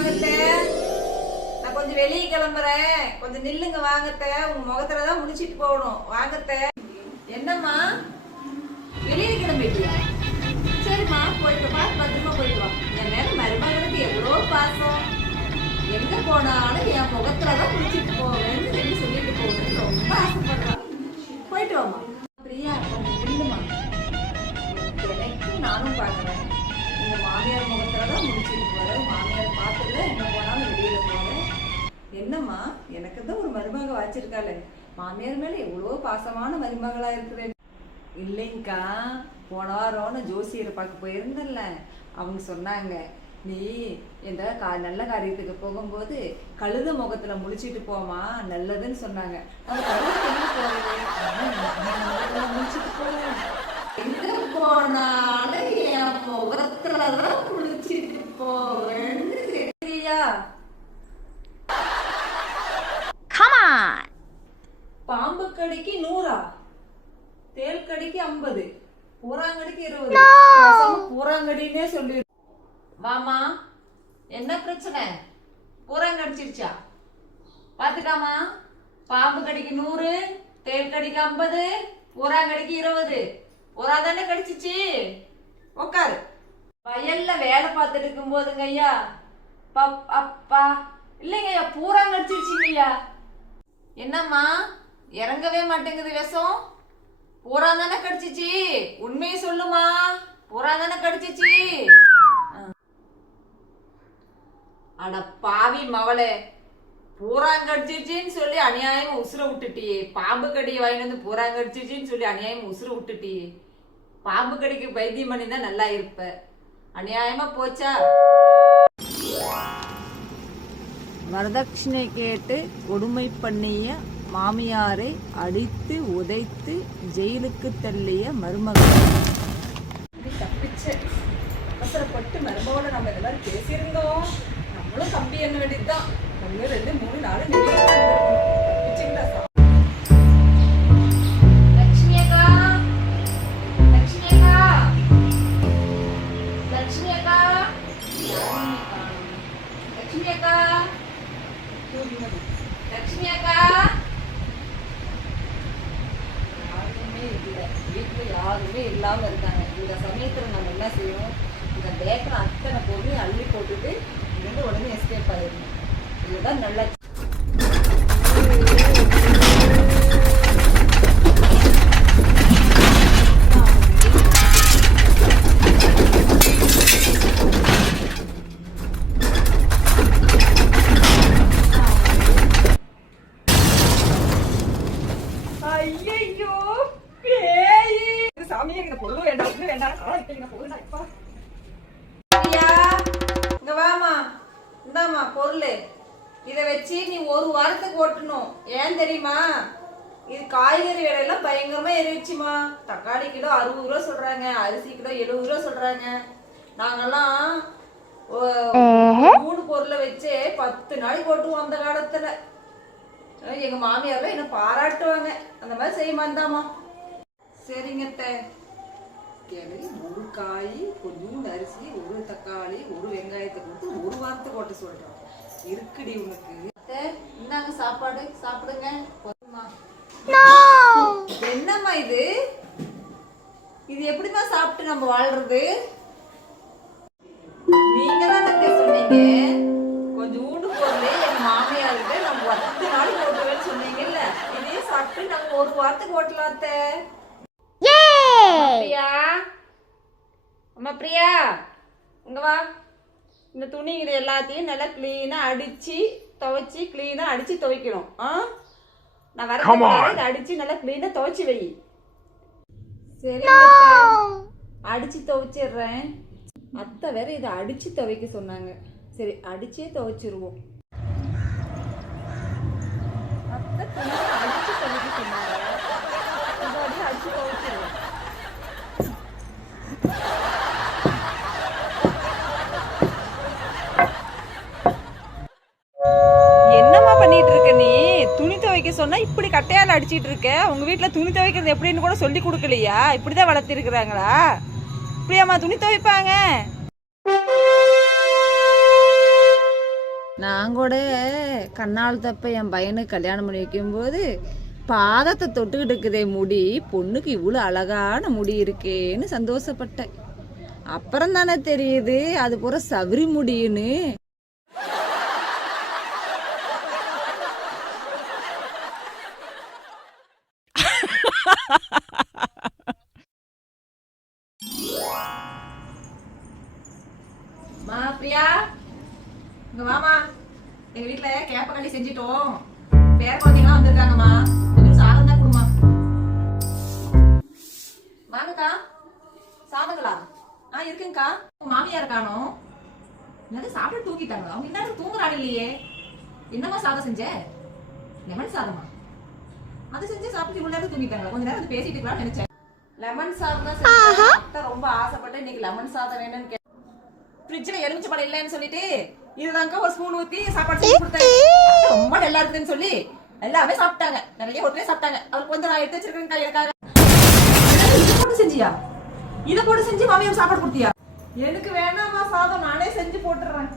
வாங்கத்த. நான் கொஞ்சம் வெளியே கிளம்புறேன். கொஞ்சம் நில்லுங்க வாங்கத்த. உங்க முகத்துல தான் முடிச்சிட்டு போகணும். வாங்கத்த. என்னம்மா? வெளியே கிளம்பிட்டியா? சரிம்மா போயிட்டு பார்த்து பத்திரமா போயிட்டு வா. என் மேல மருமகனுக்கு எவ்வளோ பாசம். எங்க போனாலும் என் முகத்துல தான் முடிச்சிட்டு போவேன்னு சொல்லி சொல்லிட்டு போகணும்னு ரொம்ப ஆசைப்படுறான் போயிட்டு வாமா பிரியா நானும் பார்க்குறேன். வச்சிருக்காளே. மாமியார் மேல எவ்வளோ பாசமான மருமகளா இருக்கிறேன் இல்லைங்கக்கா போன வாரம்னு ஜோசியரை பார்க்க போயிருந்தேன்ல. அவங்க சொன்னாங்க நீ எந்த கா நல்ல காரியத்துக்கு போகும்போது கழுத முகத்துல முழிச்சிட்டு போமா நல்லதுன்னு சொன்னாங்க. போறது? முழிச்சிட்டு எங்க போனாலும் என் முகத்துலதான் முழு போவேன்னு தெரியா Come on! பாம்பு கடிக்கு நூறா தேல் கடிக்கு ஐம்பது பூராங்கடிக்கு சொல்லி மாமா என்ன பிரச்சனை? பூராங்கடிச்சிருச்சா? பாத்துக்காமா பாம்பு கடிக்கு நூறு தேல் கடிக்கு ஐம்பது பூராங்கடிக்கு இருபது. புறா தானே கடிச்சிச்சு? உட்காரு வயல்ல வேலை பார்த்துட்டு இருக்கும் போதுங்க ஐயா பப் அப்பா இல்லைங்க ஐயா பூராங்கடிச்சிருச்சுங்க ஐயா. என்னம்மா இறங்கவே மாட்டேங்குது விஷம்? பூரா தானே கடிச்சிச்சு? உண்மையை சொல்லுமா? பூரா தானே கடிச்சிச்சு அட பாவி மவளே பூராங்க கடிச்சிச்சின்னு சொல்லி அநியாயம் உசுர விட்டுட்டியே. பாம்பு கடியை வாங்கி வந்து பூராங்க கடிச்சிச்சின்னு சொல்லி அநியாயம் உசுர விட்டுட்டியே. பாம்பு கடிக்கு வைத்தியம் பண்ணி தான் நல்லா இருப்ப. அநியாயமா போச்சா? வரதட்சணை கேட்டு கொடுமை பண்ணிய மாமியாரை அடித்து உதைத்து ஜெயிலுக்கு தள்ளிய மருமகள். தப்பிச்ச அவசரப்பட்டு மருமகளோட நம்ம இந்த மாதிரி பேசியிருந்தோம். நம்மளும் கம்பி என்ன வேண்டியதுதான். ஒன்று ரெண்டு மூணு நாலு யாருமே இல்லாம இருக்காங்க. இந்த சமயத்துல நம்ம என்ன செய்யணும்? இந்த பேக்கிற அத்தனை பொருளையும் அள்ளி போட்டுட்டு இங்கிருந்து உடனே எஸ்கேப் ஆகிடணும் இதுதான் நல்ல வாரத்துக்கு ஓட்டணும். ஏன் தெரியுமா? இது காய்கறி விலையெல்லாம் பயங்கரமா ஏறிடுச்சுமா. தக்காளி கிலோ அறுபது ரூபா சொல்றாங்க. அரிசி கிலோ எழுபது ரூபா சொல்றாங்க. நாங்கெல்லாம் மூணு பொருளை வச்சு பத்து நாளைக்கு ஓட்டுவோம் அந்த காலத்துல. எங்க மாமியார்லாம் என்ன பாராட்டுவாங்க. அந்த மாதிரி செய்யுமாந்தாமா சரிங்க அத்தை. எனக்கு ஒரு காய் கொஞ்சோண்டு அரிசி ஒரு தக்காளி ஒரு வெங்காயத்தை கொடுத்து ஒரு வாரத்துக்கு ஓட்ட சொல்றேன். இருக்குடி உனக்கு. இந்தாங்க சாப்பாடு சாப்பிடுங்க. என்னம்மா இது? இது எப்படிம்மா சாப்பிட்டு நம்ம வாழ்றது? நீங்க தான் சொன்னீங்க. கொஞ்சம் ஊடு பொருளே எங்க மாமியார்கிட்ட நம்ம பத்து நாளைக்கு ஓட்டுவேன்னு சொன்னீங்கல்ல. இதையே சாப்பிட்டு நம்ம ஒரு வாரத்துக்கு ஓட்டலாம் அத்தை! பிரியா? அம்மா பிரியா? இங்க வா. இந்த துணிகளை எல்லாத்தையும் நல்லா க்ளீனா அடிச்சு துவைச்சி க்ளீனா அடிச்சு துவைக்கணும். ஆ? நான் வர இதை அடிச்சு நல்லா க்ளீனா துவைச்சு வை. சரி அடிச்சு துவைச்சிடுறேன். அத்தை வேற இதை அடிச்சு துவைக்க சொன்னாங்க. சரி அடிச்சே துவைச்சிருவோம் அத்தை துணியை அடிச்சு துவைக்க சொன்னாங்க இதை அப்படியே அடிச்சு துவைச்சிருவோம் என்னம்மா பண்ணிட்டு இருக்க நீ சொன்னா இப்படி கட்டையால அடிச்சிட்டு இருக்க. உங்க வீட்டுல துணி துவைக்கிறது எப்படின்னு கூட சொல்லி கொடுக்கலையா? இப்படிதான் வளர்த்திருக்கிறாங்களா? இப்படியாம்மா துணி துவைப்பாங்க. நான் கூட கண்ணால் தப்ப என் பையனுக்கு கல்யாணம் பண்ணி வைக்கும்போது பாதத்தை தொட்டுக்கிட்டு இருக்குதே முடி. பொண்ணுக்கு இவ்வளோ அழகான முடி இருக்கேன்னு சந்தோஷப்பட்டேன். அப்புறம் தானே தெரியுது அது பூரா சவரி முடின்னு இங்க வாமா. எங்க வீட்ல கேப்ப செஞ்சிட்டோம். பேர குழந்தைங்களாம் வந்திருக்காங்கம்மா. கொஞ்சம் சாதம் தான் கொடுமா வாங்கக்கா. சாதங்களா? ஆ இருக்குங்கக்கா. உங்க மாமியார் காணோம். என்னது சாப்பிட்டு தூங்கிட்டாங்க. அவங்க என்ன தூங்குறாங்க இல்லையே. என்னம்மா சாதம் செஞ்ச? லெமன் சாதமா? அது செஞ்சு சாப்பிட்டு இவ்வளவு நேரம் தூங்கிட்டாங்க. கொஞ்ச நேரம் பேசிட்டு இருக்கலாம்னு நினைச்சேன். லெமன் சாதம் தான் ரொம்ப ஆசைப்பட்டு இன்னைக்கு லெமன் சாதம் வேணும்னு ஃப்ரிட்ஜ்ல எலுமிச்சை பழம் இல்லைன்னு சொல்லிட்டு இதுதாங்க ஒரு ஸ்பூன் ஊத்தி சாப்பாடு செஞ்சு கொடுத்தேன். ரொம்ப நல்லா இருக்குதுன்னு சொல்லி எல்லாமே சாப்பிட்டாங்க. நிறைய ஒருத்தரே சாப்பிட்டாங்க. அவர் கொஞ்சம் நான் எடுத்து வச்சிருக்கேன் எனக்காக இது போட்டு செஞ்சியா? இதை போட்டு செஞ்சு மாமியார் சாப்பாடு கொடுத்தியா? எனக்கு வேணாமா சாதம் நானே செஞ்சு போட்டுறேன்.